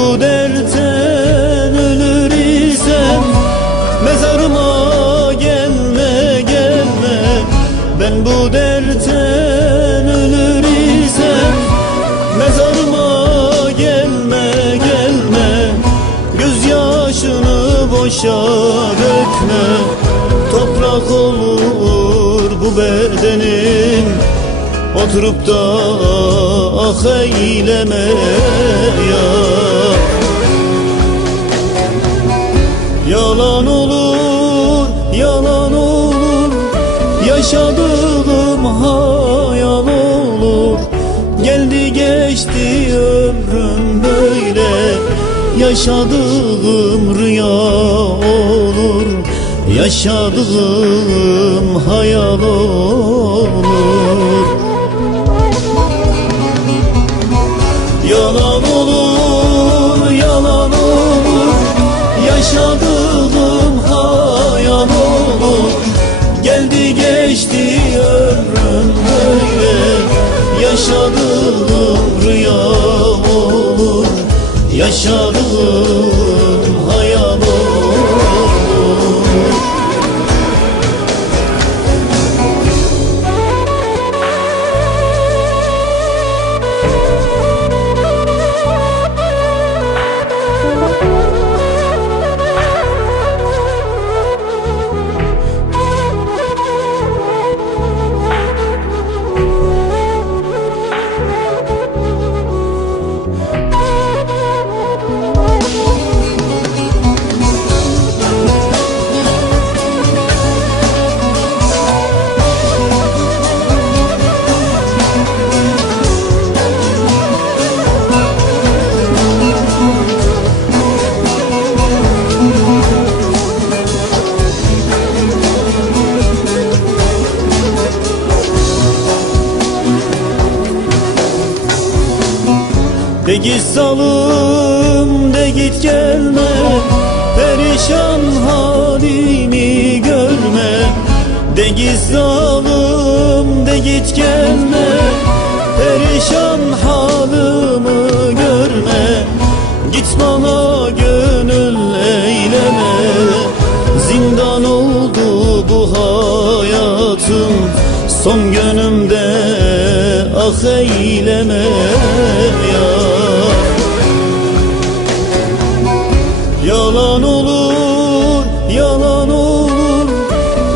bu dertten ölür isem mezarıma gelme gelme. Ben bu dertten ölür isem mezarıma gelme gelme. Gözyaşını boşa dökme, toprak olur bu bedenin. Oturup da ah eyleme ya. Yalan olur, yalan olur, yaşadığım hayal olur. Geldi geçti ömrüm böyle, yaşadığım rüya olur. Yaşadığım hayal olur. Yalan olur, yalan olur, yaşadığım hayal olur. Geldi geçti ömrüm böyle, yaşadığım rüya olur. Yaşadığım hayal olur. De git salım, de git gelme, perişan halimi görme. De git salım, de git gelme, perişan halımı görme. Git bana gönül eyleme, zindan oldu bu hayatım. Son gönlümde ah eyleme ya. Yalan olur, yalan olur,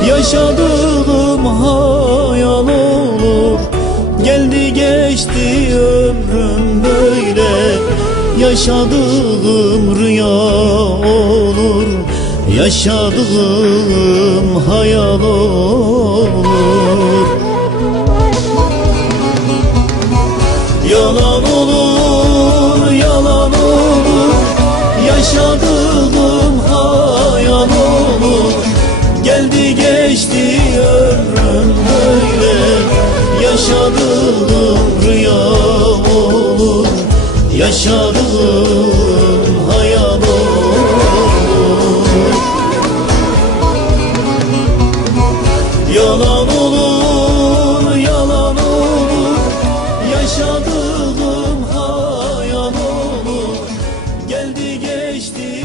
yaşadığım hayal olur. Geldi geçti ömrüm böyle, yaşadığım rüya olur. Yaşadığım hayal olur. Yalan olur, yalan olur, yaşadığım hayal olur. Geldi geçti ömrüm böyle, yaşadığım rüya olur. Yaşadığım hayal olur. Yalan olur, yalan olur, yaşadığım hayal olur. Geldi geçti